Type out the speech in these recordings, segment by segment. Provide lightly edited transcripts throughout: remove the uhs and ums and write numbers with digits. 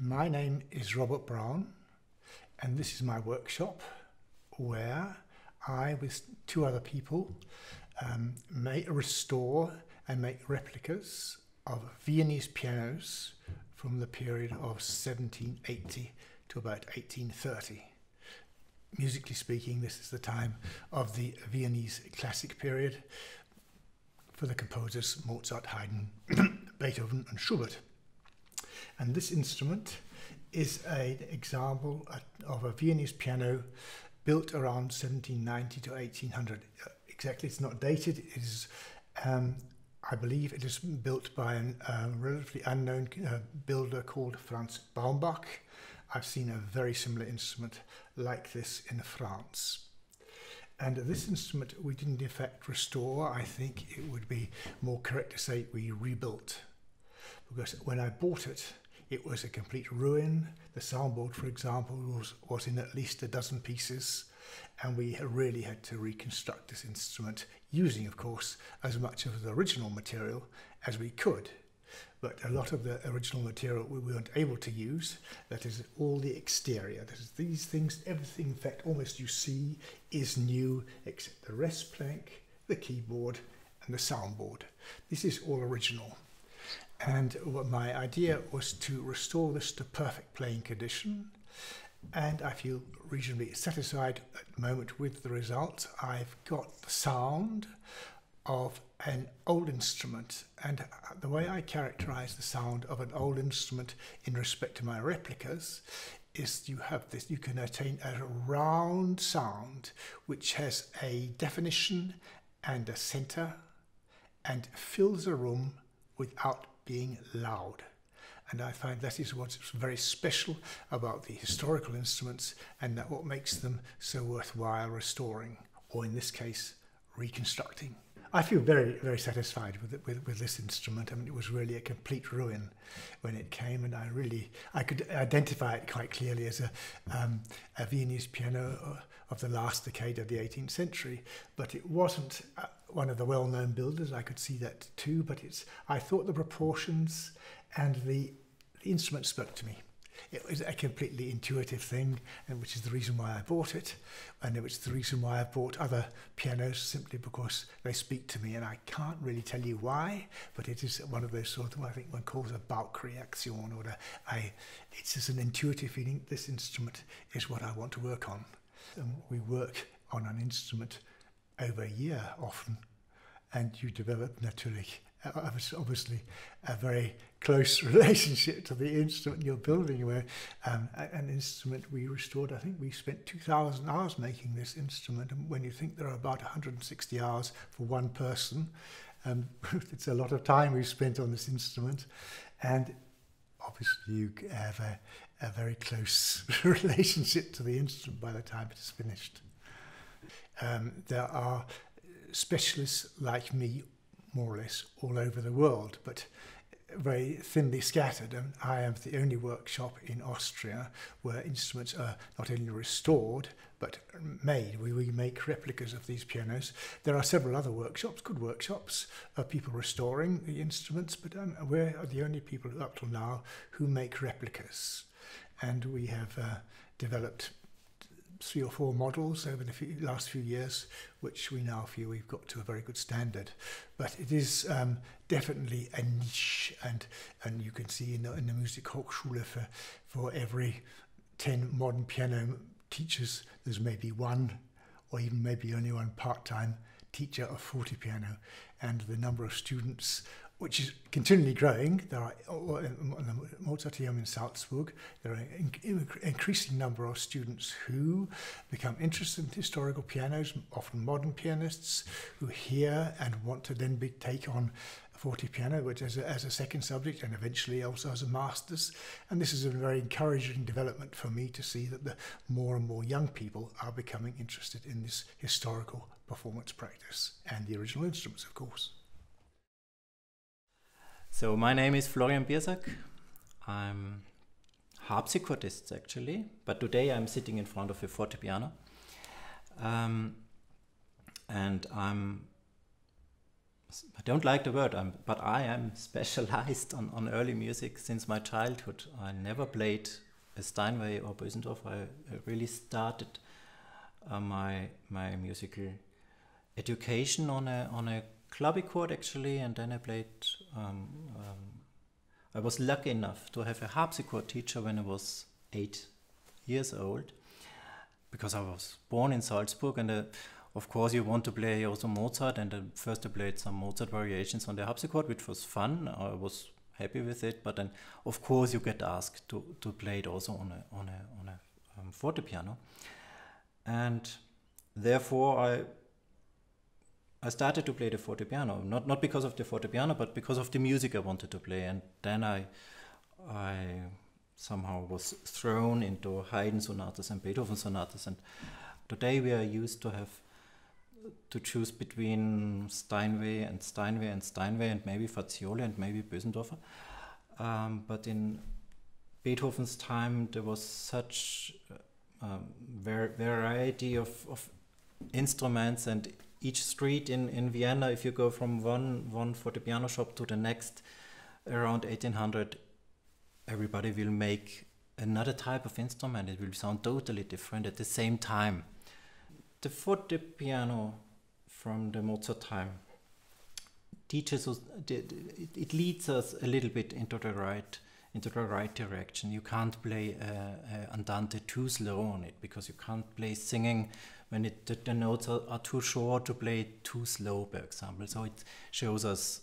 My name is Robert Brown, and this is my workshop where I, with two other people, restore and make replicas of Viennese pianos from the period of 1780 to about 1830. Musically speaking, this is the time of the Viennese classic period for the composers Mozart, Haydn, Beethoven and Schubert. And this instrument is an example of a Viennese piano built around 1790 to 1800. Exactly, it's not dated. It is, I believe it is built by a relatively unknown builder called Franz Baumbach. I've seen a very similar instrument like this in France. And this instrument we didn't in fact restore. I think it would be more correct to say we rebuilt. Because when I bought it, it was a complete ruin. The soundboard, for example, was in at least a dozen pieces. And we really had to reconstruct this instrument using, of course, as much of the original material as we could. But a lot of the original material we weren't able to use. That is all the exterior. That is these things, everything, in fact, almost you see is new except the rest plank, the keyboard and the soundboard. This is all original. And what my idea was to restore this to perfect playing condition. And I feel reasonably satisfied at the moment with the results. I've got the sound of an old instrument, and the way I characterize the sound of an old instrument in respect to my replicas is you can attain a round sound which has a definition and a center and fills a room without being loud. And I find that is what's very special about the historical instruments, and that what makes them so worthwhile restoring, or in this case, reconstructing. I feel very, very satisfied with this instrument. I mean, it was really a complete ruin when it came, and I could identify it quite clearly as a Viennese piano of the last decade of the 18th century. But it wasn't one of the well-known builders. I could see that too, but I thought the proportions and the instrument spoke to me. It was a completely intuitive thing, and which is the reason why I bought it, and it's the reason why I bought other pianos, simply because they speak to me, and I can't really tell you why, but it is one of those sort of, I think one calls a Bauchreaktion, or it's just an intuitive feeling. This instrument is what I want to work on. We work on an instrument over a year often, and you develop naturally obviously a very close relationship to the instrument you're building, where an instrument we restored, I think we spent 2,000 hours making this instrument, and when you think there are about 160 hours for one person, it's a lot of time we've spent on this instrument, and obviously you have a very close relationship to the instrument by the time it is finished. There are specialists like me more or less all over the world, but very thinly scattered, and I am the only workshop in Austria where instruments are not only restored but made. We make replicas of these pianos. There are several other workshops, good workshops, of people restoring the instruments, but we're the only people up till now who make replicas. And we have developed 3 or 4 models over the last few years, which we now feel we've got to a very good standard. But it is definitely a niche, and you can see in the Musikhochschule for every 10 modern piano teachers, there's maybe one, or even maybe only one part-time teacher of fortepiano, and the number of students, which is continually growing. There are, on the Mozarteum in Salzburg, there are an increasing number of students who become interested in historical pianos, often modern pianists, who hear and want to then take on fortepiano, which as a second subject, and eventually also as a master's. And this is a very encouraging development for me to see that the more and more young people are becoming interested in this historical performance practice, and the original instruments, of course. So my name is Florian Biersack. I'm harpsichordist actually, but today I'm sitting in front of a fortepiano. And I'm I don't like the word, but I am specialized on early music since my childhood. I never played a Steinway or Bösendorf. I really started my musical education on a clavichord actually, and then I played. I was lucky enough to have a harpsichord teacher when I was 8 years old, because I was born in Salzburg, and of course you want to play also Mozart, and first I played some Mozart variations on the harpsichord, which was fun. I was happy with it, but then of course you get asked to play it also on a fortepiano, and therefore I started to play the fortepiano, not because of the fortepiano, but because of the music I wanted to play, and then I somehow was thrown into Haydn sonatas and Beethoven sonatas, and today we are used to have to choose between Steinway and Steinway and Steinway and maybe Fazioli and maybe Bösendorfer. But in Beethoven's time there was such variety of instruments, and each street in Vienna, if you go from one fortepiano shop to the next around 1800, everybody will make another type of instrument. It will sound totally different at the same time. The fortepiano from the Mozart time teaches us, it leads us a little bit into the right direction. You can't play andante too slow on it, because you can't play singing when the notes are too short to play too slow, for example. So it shows us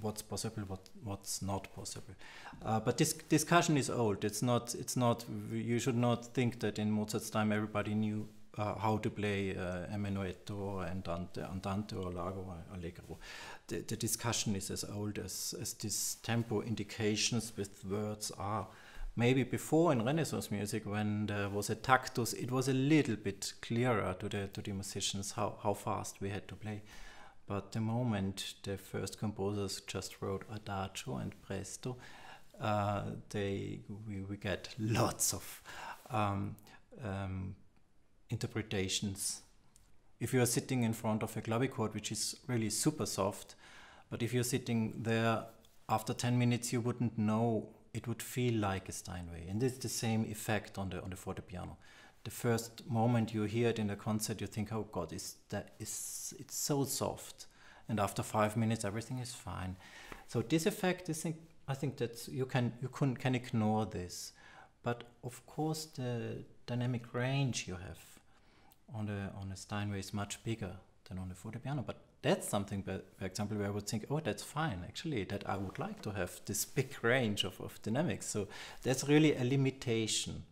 what's possible, what's not possible. But this discussion is old. It's not. You should not think that in Mozart's time everybody knew how to play menuetto or andante or largo or allegro. The discussion is as old as these tempo indications with words are. Maybe before in Renaissance music, when there was a tactus, it was a little bit clearer to the musicians how fast we had to play. But the moment the first composers just wrote adagio and presto, we get lots of interpretations. If you are sitting in front of a clavichord, which is really super soft, but if you're sitting there after 10 minutes, you wouldn't know. It would feel like a Steinway, and it's the same effect on the fortepiano. The first moment you hear it in a concert, you think, "Oh God, it's so soft," and after 5 minutes, everything is fine. So this effect, I think that you can ignore this, but of course the dynamic range you have on a Steinway is much bigger than on the fortepiano. But that's something, for example, where I would think, oh, that's fine, actually, that I would like to have this big range of dynamics. So that's really a limitation.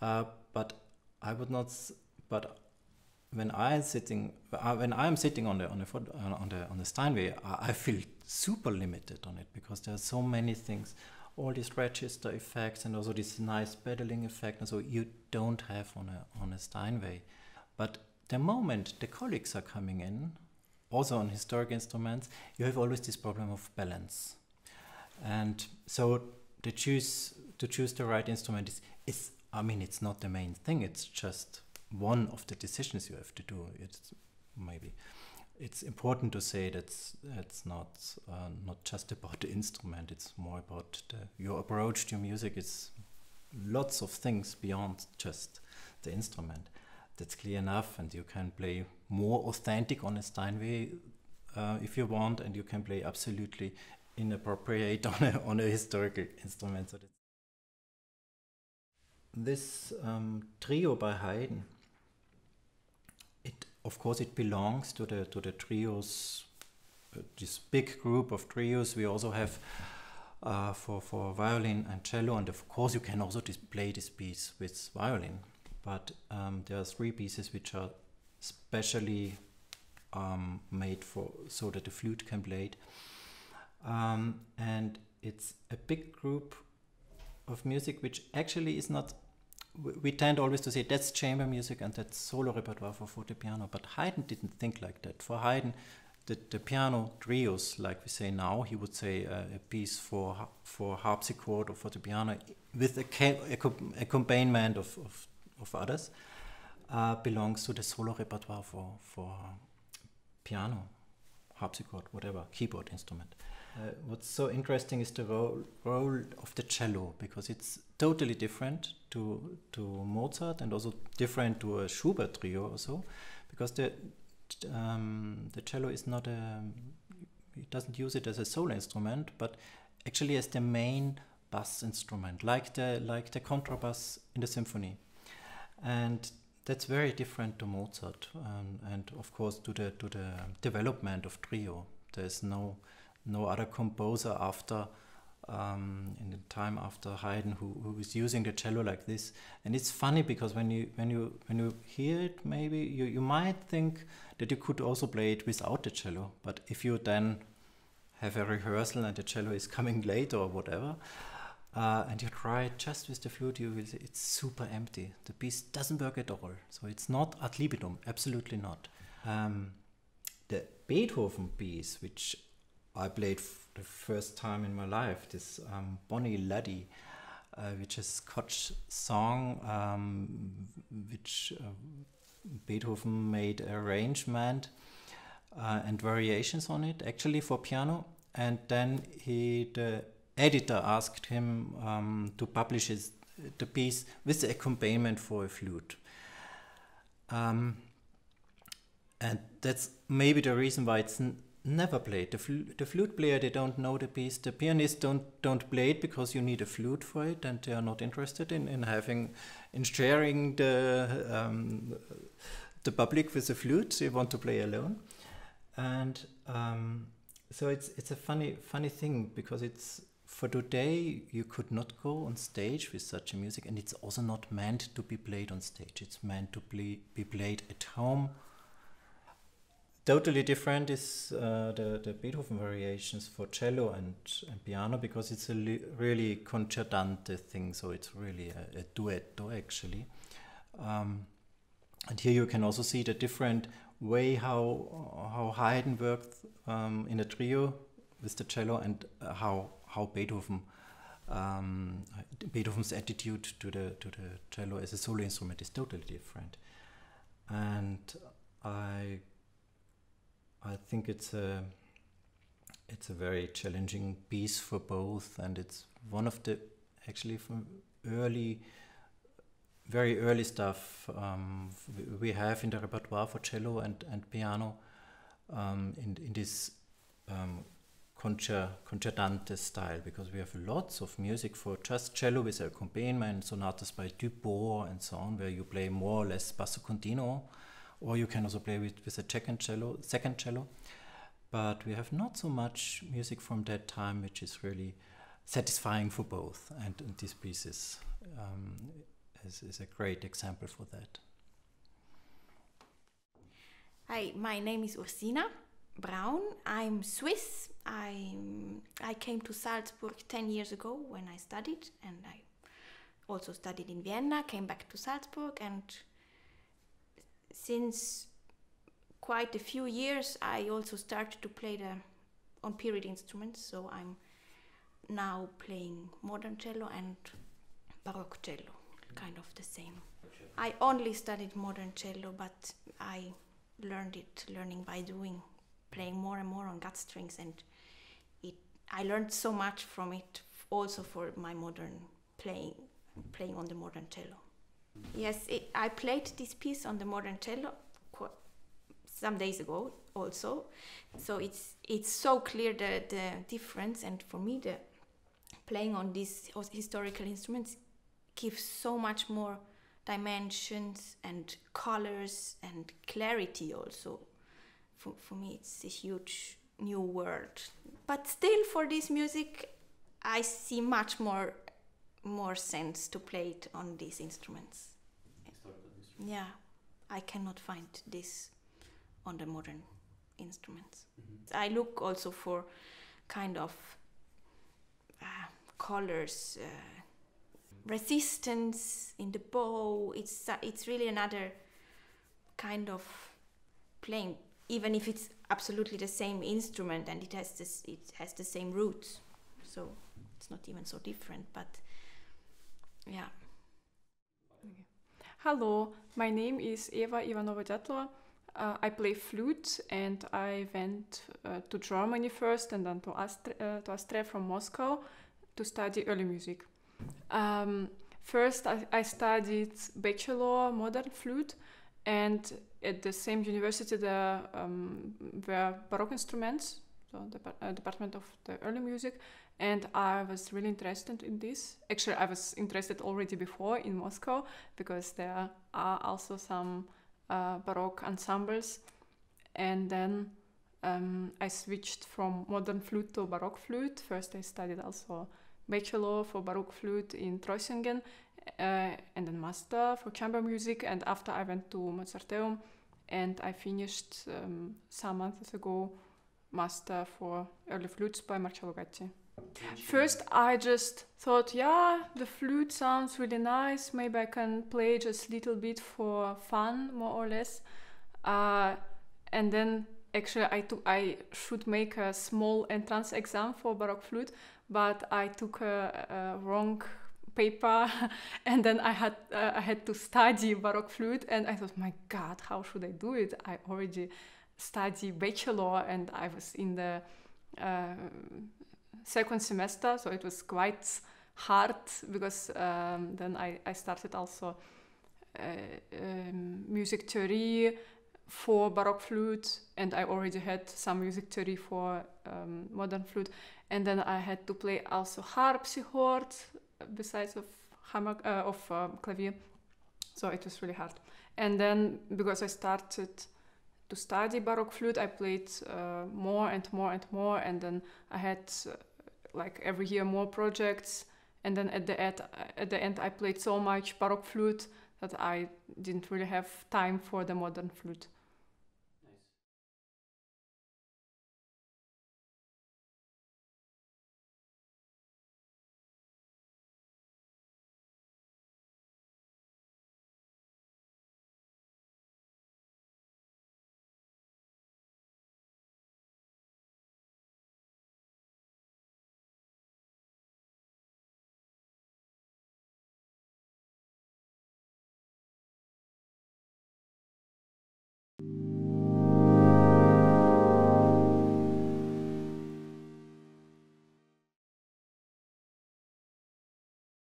But I would not. But when I'm sitting on the Steinway, I feel super limited on it, because there are so many things, all these register effects, and also this nice pedaling effect, and so you don't have on a Steinway. But the moment the colics are coming in, also on historic instruments, you have always this problem of balance. And so to choose the right instrument is I mean, it's not the main thing, it's just one of the decisions you have to do. It's important to say that it's not just about the instrument, it's more about your approach to music. It's lots of things beyond just the instrument. That's clear enough, and you can play more authentic on a Steinway if you want, and you can play absolutely inappropriate on a historical instrument. So this trio by Haydn, of course it belongs to the trios, this big group of trios. We also have for violin and cello, and of course you can also play this piece with violin. But there are 3 pieces which are specially made so that the flute can play it. And it's a big group of music which actually is not. We tend always to say that's chamber music and that's solo repertoire for fortepiano, but Haydn didn't think like that. For Haydn, the piano trios, like we say now, he would say a piece for harpsichord or fortepiano with accompaniment of others, belongs to the solo repertoire for piano, harpsichord, whatever, keyboard instrument. What's so interesting is the role of the cello, because it's totally different to Mozart and also different to a Schubert trio also, because the cello is not it doesn't use it as a solo instrument, but actually as the main bass instrument, like the contrabass in the symphony, and that's very different to Mozart, and of course to the development of trio. There's no other composer after in the time after Haydn who is using the cello like this. And it's funny because when you hear it, maybe you might think that you could also play it without the cello, but if you then have a rehearsal and the cello is coming late or whatever, and you try it just with the flute, you will see it's super empty. The piece doesn't work at all. So it's not ad libitum, absolutely not. The Beethoven piece, which I played the first time in my life, this Bonnie Laddie, which is a Scotch song, which Beethoven made arrangement and variations on it, actually for piano. And then the editor asked him to publish the piece with the accompaniment for a flute. And that's maybe the reason why it's never played. The flute player, they don't know the piece. The pianists don't play it because you need a flute for it, and they are not interested in sharing the public with the flute. They want to play alone. And so it's a funny thing, because it's for today you could not go on stage with such a music, and it's also not meant to be played on stage. It's meant to be played at home. Totally different is the Beethoven variations for cello and piano, because it's a really concertante thing, so it's really a duetto actually. And here you can also see the different way how Haydn worked in a trio with the cello, and how Beethoven's attitude to the cello as a solo instrument is totally different. And I think it's a very challenging piece for both, and it's one of the actually from very early stuff we have in the repertoire for cello and piano in this concertante style, because we have lots of music for just cello with accompaniment, sonatas by Dupont and so on, where you play more or less basso continuo, or you can also play with a second cello. But we have not so much music from that time which is really satisfying for both, and this piece is a great example for that. Hi, my name is Ursina Braun. I'm Swiss. I came to Salzburg 10 years ago when I studied, and I also studied in Vienna, came back to Salzburg, and since quite a few years I also started to play on period instruments, so I'm now playing modern cello and baroque cello, kind of the same. I only studied modern cello, but I learning by doing, playing more and more on gut strings, and I learned so much from it also for my modern playing on the modern cello. Yes, I played this piece on the modern cello some days ago also, so it's so clear the difference, and for me the playing on these historical instruments gives so much more dimensions and colors and clarity also. For me it's a huge new world. But still, for this music I see much more sense to play it on these instruments. Yeah, I cannot find this on the modern instruments. Mm-hmm. I look also for kind of colors, resistance in the bow. It's really another kind of playing, even if it's absolutely the same instrument and it has the same roots, so it's not even so different, but yeah. Okay. Hello, my name is Eva Ivanova-Dyatlova. I play flute, and I went to Germany first, and then to Austria from Moscow to study early music. First, I studied bachelor modern flute, and at the same university there were Baroque instruments, so the department of the early music, and I was really interested in this. Actually, I was interested already before in Moscow, because there are also some Baroque ensembles, and then I switched from modern flute to Baroque flute. First I studied also bachelor for Baroque flute in Trossingen, and then master for chamber music, and after I went to Mozarteum, and I finished some months ago master for early flutes by Marcello Gatti. First I just thought, yeah, the flute sounds really nice, maybe I can play just a little bit for fun, more or less, and then actually I should make a small entrance exam for Baroque flute, but I took a wrong paper and then I had to study Baroque flute, and I thought, my God, how should I do it? I already studied bachelor and I was in the second semester, so it was quite hard, because then I started also music theory for Baroque flute, and I already had some music theory for modern flute, and then I had to play also harpsichord besides of clavier, so it was really hard. And then because I started to study Baroque flute, I played more and more and more, and then I had like every year more projects, and then at the end I played so much Baroque flute that I didn't really have time for the modern flute.